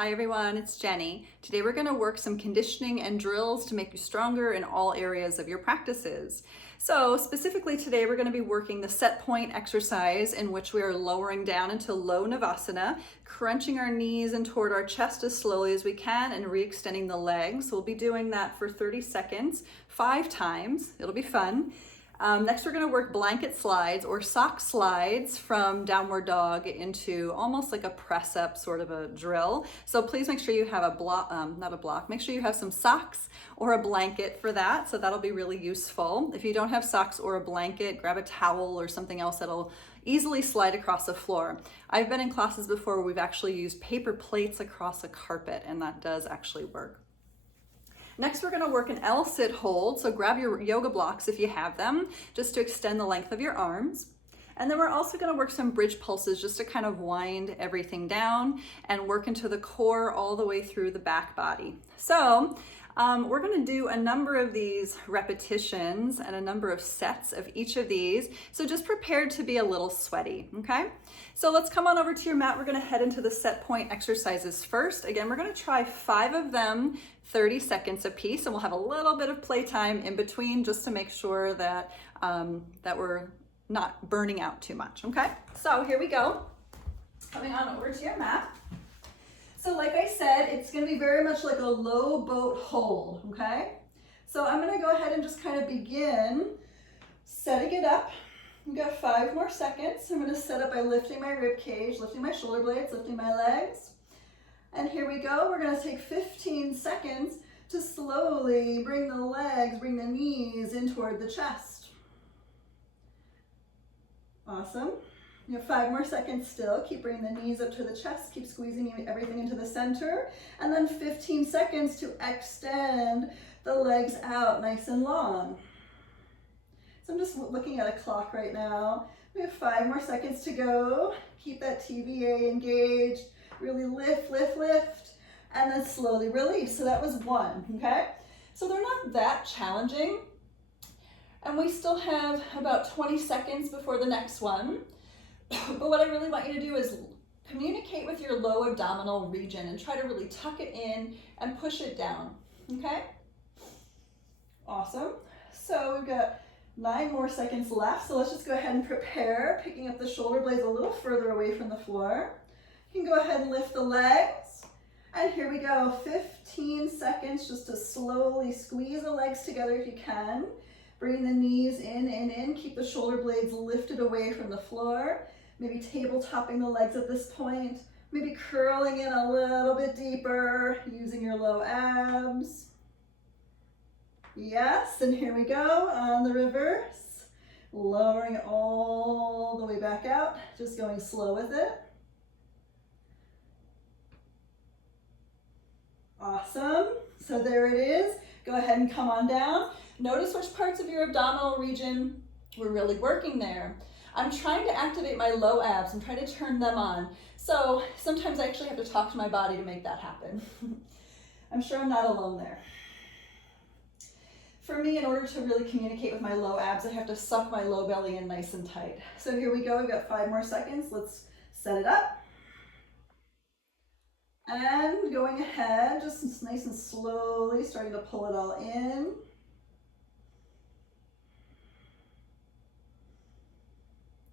Hi everyone, it's Jenny. Today we're going to work some conditioning and drills to make you stronger in all areas of your practices. So specifically today we're going to be working the set point exercise in which we are lowering down into low Navasana, crunching our knees in toward our chest as slowly as we can and re-extending the legs. We'll be doing that for 30 seconds, 5 times. It'll be fun. Next, we're going to work blanket slides or sock slides from downward dog into almost like a press up sort of a drill. So please make sure you have a block, make sure you have some socks or a blanket for that. So that'll be really useful. If you don't have socks or a blanket, grab a towel or something else that'll easily slide across the floor. I've been in classes before where we've actually used paper plates across a carpet, and that does actually work. Next, we're going to work an L-sit hold, so grab your yoga blocks if you have them, just to extend the length of your arms. And then we're also going to work some bridge pulses just to kind of wind everything down and work into the core all the way through the back body. So we're going to do a number of these repetitions and a number of sets of each of these. So just prepare to be a little sweaty, okay? So let's come on over to your mat. We're going to head into the set point exercises first. Again, we're going to try 5 of them, 30 seconds a piece, and we'll have a little bit of playtime in between just to make sure that, that we're not burning out too much, okay? So here we go. Coming on over to your mat. So like I said, it's going to be very much like a low boat hold, okay? So I'm going to go ahead and just kind of begin setting it up. We've got 5 more seconds. I'm going to set up by lifting my rib cage, lifting my shoulder blades, lifting my legs. And here we go. We're going to take 15 seconds to slowly bring the legs, bring the knees in toward the chest. Awesome. You have 5 more seconds still. Keep bringing the knees up to the chest. Keep squeezing everything into the center. And then 15 seconds to extend the legs out nice and long. So I'm just looking at a clock right now. We have 5 more seconds to go. Keep that TVA engaged. Really lift, lift, lift, and then slowly release. So that was 1, okay? So they're not that challenging. And we still have about 20 seconds before the next one. But what I really want you to do is communicate with your low abdominal region and try to really tuck it in and push it down, okay? Awesome. So we've got 9 more seconds left. So let's just go ahead and prepare, picking up the shoulder blades a little further away from the floor. You can go ahead and lift the legs. And here we go, 15 seconds just to slowly squeeze the legs together if you can. Bring the knees in. Keep the shoulder blades lifted away from the floor. Maybe table topping the legs at this point. Maybe curling in a little bit deeper, using your low abs. Yes, and here we go on the reverse. Lowering all the way back out, just going slow with it. Awesome. So there it is. Go ahead and come on down. Notice which parts of your abdominal region we're really working there. I'm trying to activate my low abs. I'm trying to turn them on. So sometimes I actually have to talk to my body to make that happen. I'm sure I'm not alone there. For me, in order to really communicate with my low abs, I have to suck my low belly in nice and tight. So here we go. We've got 5 more seconds. Let's set it up. And going ahead, just nice and slowly, starting to pull it all in.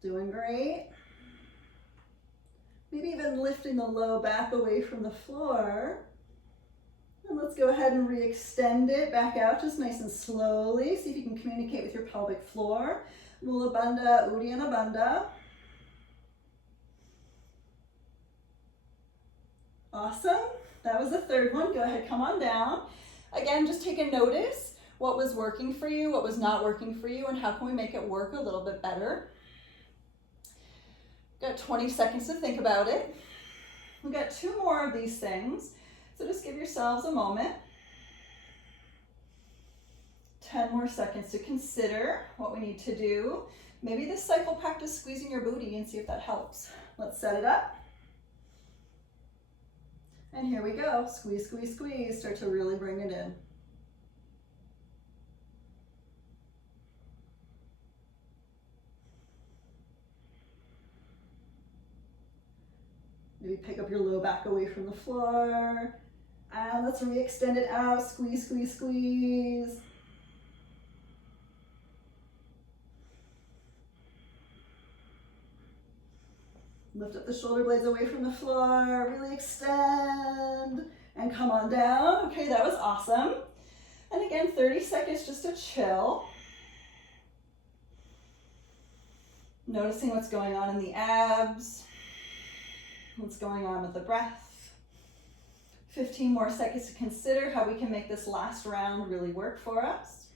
Doing great. Maybe even lifting the low back away from the floor. And let's go ahead and re-extend it back out, just nice and slowly. See if you can communicate with your pelvic floor. Mula Bandha, Uddiyana Bandha. Awesome. That was the 3rd one. Go ahead, come on down. Again, just take a notice. What was working for you, what was not working for you, and how can we make it work a little bit better? Got 20 seconds to think about it. We've got 2 more of these things. So just give yourselves a moment. 10 more seconds to consider what we need to do. Maybe this cycle practice squeezing your booty and see if that helps. Let's set it up. And here we go. Squeeze, squeeze, squeeze. Start to really bring it in. Maybe pick up your low back away from the floor. And let's re-extend it out. Squeeze, squeeze, squeeze. Lift up the shoulder blades away from the floor. Really extend. And come on down. Okay, that was awesome. And again, 30 seconds just to chill. Noticing what's going on in the abs. What's going on with the breath. 15 more seconds to consider how we can make this last round really work for us.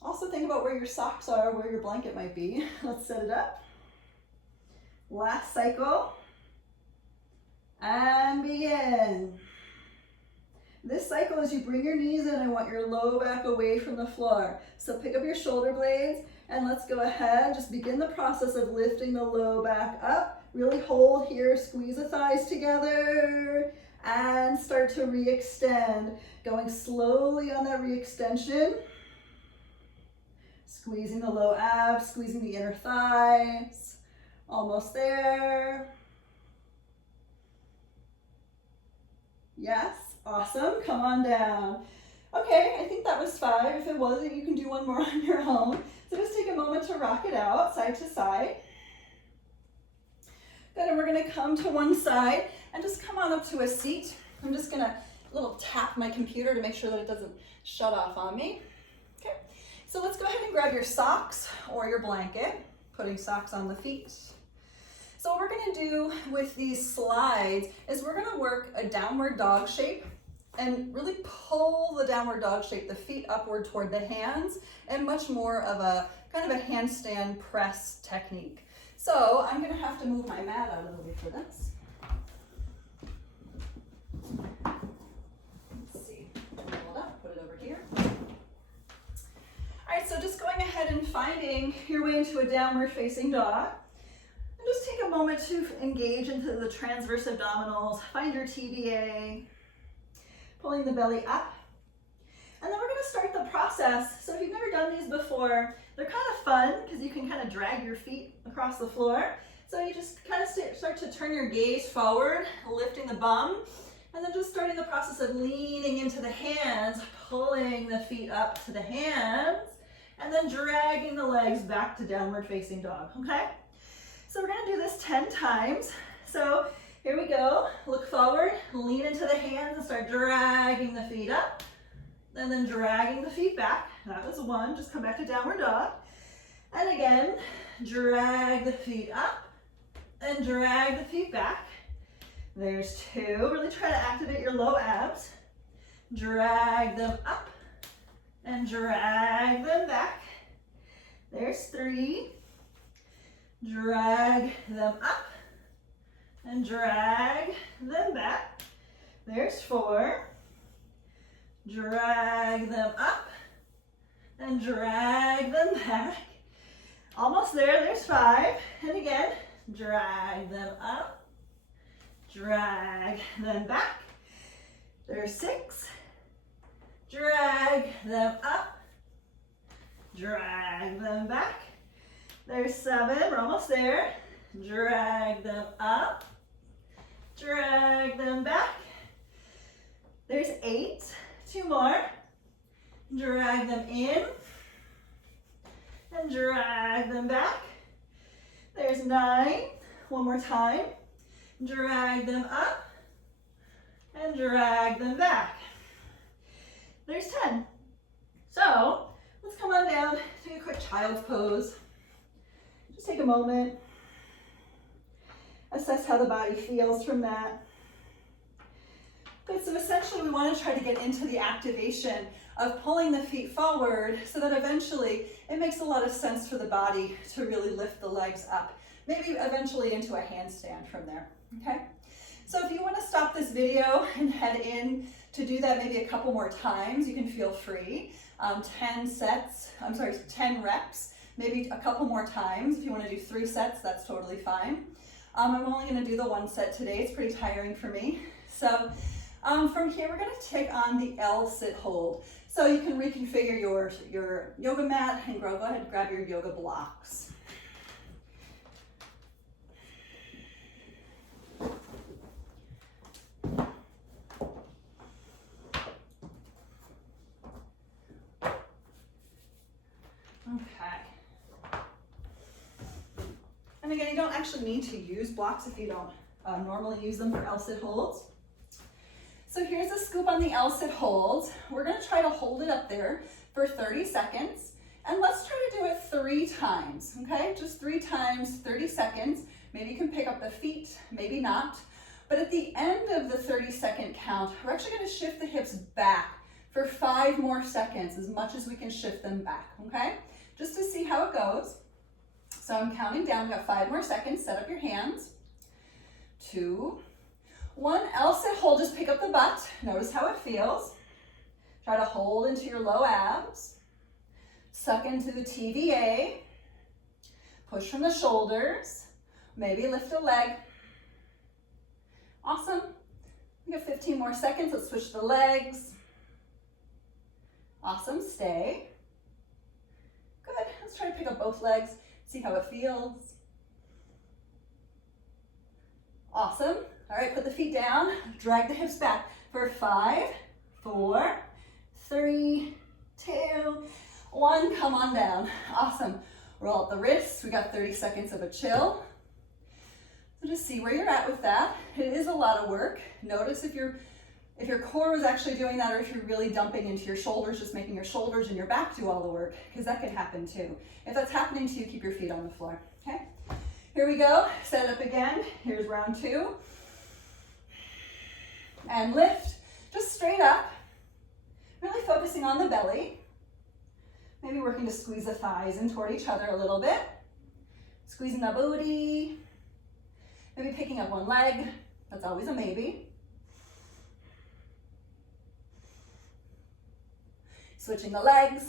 Also think about where your socks are, where your blanket might be. Let's set it up. Last cycle. And begin. This cycle, as you bring your knees in, I want your low back away from the floor. So pick up your shoulder blades and let's go ahead. Just begin the process of lifting the low back up. Really hold here, squeeze the thighs together and start to re-extend. Going slowly on that re-extension. Squeezing the low abs, squeezing the inner thighs. Almost there. Yes, awesome. Come on down. Okay, I think that was 5. If it wasn't, you can do one more on your own. So just take a moment to rock it out, side to side. Good, and we're gonna come to one side and just come on up to a seat. I'm just gonna little tap my computer to make sure that it doesn't shut off on me. Okay, so let's go ahead and grab your socks or your blanket, putting socks on the feet. So what we're gonna do with these slides is we're gonna work a downward dog shape and really pull the downward dog shape, the feet upward toward the hands, and much more of a kind of a handstand press technique. So I'm gonna have to move my mat out of the way for this. Let's see, hold up, put it over here. All right, so just going ahead and finding your way into a downward facing dog. And just take a moment to engage into the transverse abdominals, find your TBA, pulling the belly up. And then we're gonna start the process. So if you've never done these before, they're kind of fun because you can kind of drag your feet across the floor. So you just kind of start to turn your gaze forward, lifting the bum, and then just starting the process of leaning into the hands, pulling the feet up to the hands, and then dragging the legs back to downward facing dog, okay? So we're gonna do this 10 times. So here we go. Look forward, lean into the hands and start dragging the feet up. And then dragging the feet back. That was 1, just come back to downward dog. And again, drag the feet up and drag the feet back. There's 2, really try to activate your low abs. Drag them up and drag them back. There's 3. Drag them up and drag them back. There's 4. Drag them up and drag them back. Almost there, there's 5. And again, drag them up, drag them back. There's 6. Drag them up, drag them back. There's 7, we're almost there. Drag them up, drag them back. There's 8, 2 more. Drag them in and drag them back. There's 9, one more time. Drag them up and drag them back. There's 10. So let's come on down, take a quick child's pose. Just take a moment, assess how the body feels from that. Good, so essentially we want to try to get into the activation of pulling the feet forward so that eventually it makes a lot of sense for the body to really lift the legs up, maybe eventually into a handstand from there, okay? So if you want to stop this video and head in to do that maybe a couple more times, you can feel free. 10 reps, maybe a couple more times. If you want to do 3 sets, that's totally fine. I'm only going to do the 1 set today. It's pretty tiring for me. So from here, we're going to take on the L sit hold. So you can reconfigure your yoga mat and go ahead and grab your yoga blocks. And again, you don't actually need to use blocks if you don't normally use them for L-sit holds. So here's a scoop on the L-sit hold. We're gonna try to hold it up there for 30 seconds. And let's try to do it 3 times, okay? Just 3 times, 30 seconds. Maybe you can pick up the feet, maybe not. But at the end of the 30-second count, we're actually gonna shift the hips back for 5 more seconds, as much as we can shift them back, okay? Just to see how it goes. So I'm counting down, we've got 5 more seconds. Set up your hands. 2, 1, L-sit hold, just pick up the butt. Notice how it feels. Try to hold into your low abs. Suck into the TVA. Push from the shoulders. Maybe lift a leg. Awesome. We got 15 more seconds. Let's switch the legs. Awesome, stay. Good, let's try to pick up both legs. See how it feels. Awesome. All right, put the feet down. Drag the hips back for 5, 4, 3, 2, 1. Come on down. Awesome. Roll up the wrists. We got 30 seconds of a chill. So just see where you're at with that. It is a lot of work. Notice if your core was actually doing that, or if you're really dumping into your shoulders, just making your shoulders and your back do all the work, because that can happen too. If that's happening to you, keep your feet on the floor, okay? Here we go, set it up again. Here's round 2. And lift, just straight up. Really focusing on the belly. Maybe working to squeeze the thighs in toward each other a little bit. Squeezing the booty. Maybe picking up one leg. That's always a maybe. Switching the legs.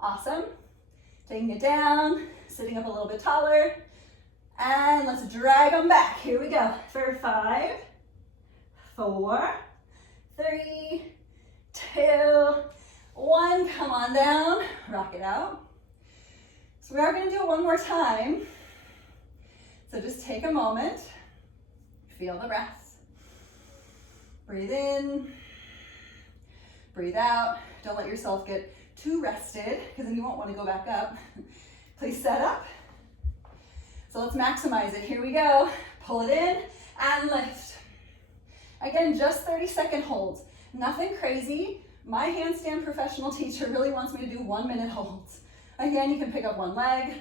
Awesome. Taking it down, sitting up a little bit taller. And let's drag them back. Here we go. For 5, 4, 3, 2, 1. Come on down. Rock it out. So we are going to do it one more time. So just take a moment. Feel the breath. Breathe in. Breathe out. Don't let yourself get too rested, because then you won't want to go back up. Please set up. So let's maximize it. Here we go. Pull it in and lift. Again, just 30-second holds. Nothing crazy. My handstand professional teacher really wants me to do 1-minute holds. Again, you can pick up one leg.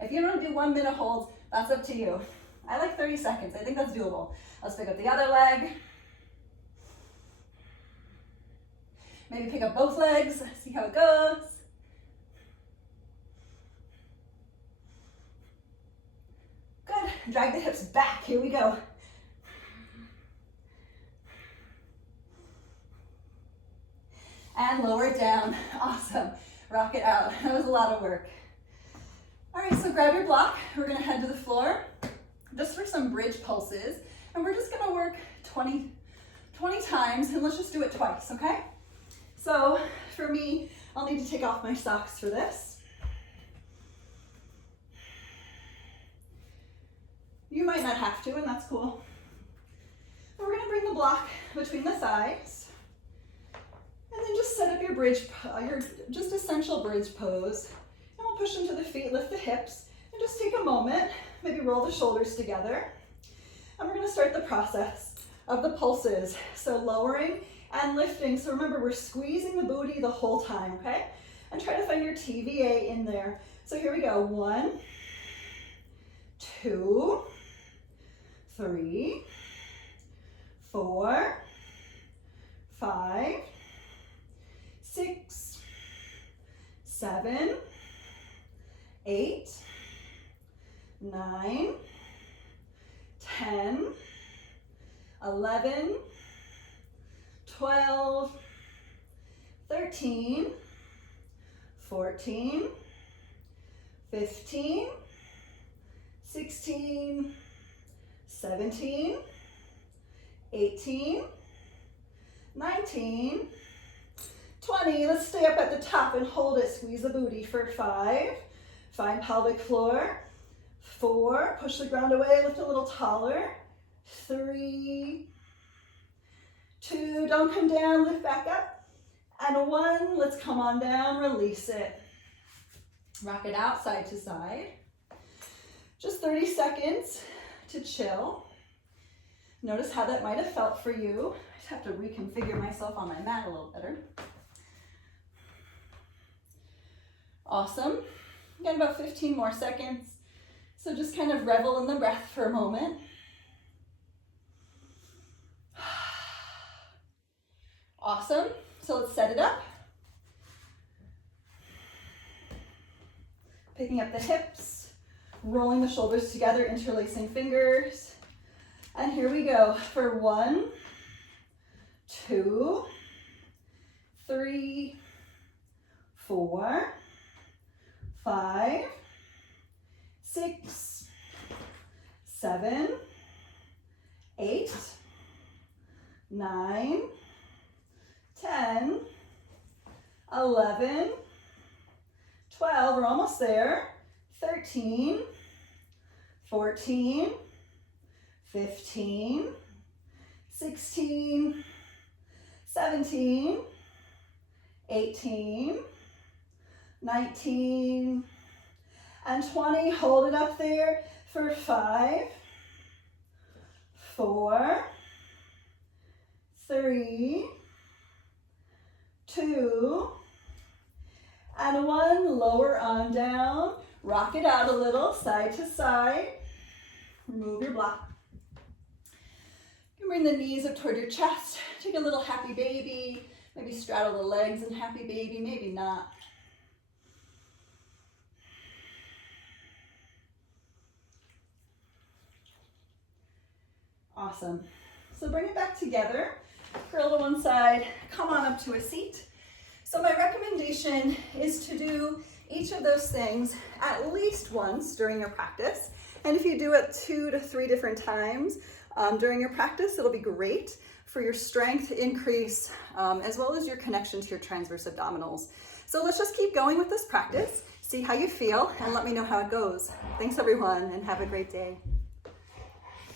If you don't do 1-minute holds, that's up to you. I like 30 seconds. I think that's doable. Let's pick up the other leg. Maybe pick up both legs. See how it goes. Good. Drag the hips back. Here we go. And lower it down. Awesome. Rock it out. That was a lot of work. All right, so grab your block. We're gonna head to the floor just for some bridge pulses. And we're just gonna work 20 times, and let's just do it twice, okay? So for me, I'll need to take off my socks for this. You might not have to, and that's cool. But we're gonna bring the block between the thighs. And then just set up your bridge, your just essential bridge pose. And we'll push into the feet, lift the hips, and just take a moment, maybe roll the shoulders together. And we're gonna start the process of the pulses. So lowering and lifting. So remember, we're squeezing the booty the whole time, okay? And try to find your TVA in there. So here we go. 1, 2, 3, 4, 5, 6, 7, 8, 9, 10, 11, 12, 13, 14, 15, 16, 17, 18, 19, 20. Let's stay up at the top and hold it. Squeeze the booty for 5. Find pelvic floor. 4. Push the ground away. Lift a little taller. 3, 2. Don't come down. Lift back up. And 1. Let's come on down. Release it. Rock it out side to side. Just 30 seconds to chill. Notice how that might have felt for you. I just have to reconfigure myself on my mat a little better. Awesome. Got about 15 more seconds. So just kind of revel in the breath for a moment. Awesome. So let's set it up. Picking up the hips, rolling the shoulders together, interlacing fingers. And here we go for 1, 2, 3, 4, 5, 6, 7, 8, 9, 10, 11, 12, we're almost there, 13, 14, 15, 16, 17, 18, 19, and 20. Hold it up there for 5, 4, 3, 2, and 1. Lower on down. Rock it out a little, side to side. Remove your block. You can bring the knees up toward your chest. Take a little happy baby. Maybe straddle the legs and happy baby, maybe not. Awesome. So bring it back together. Curl to one side. Come on up to a seat. So my recommendation is to do each of those things at least once during your practice. And if you do it 2 to 3 different times during your practice, it'll be great for your strength increase as well as your connection to your transverse abdominals. So let's just keep going with this practice, see how you feel, and let me know how it goes. Thanks everyone, and have a great day.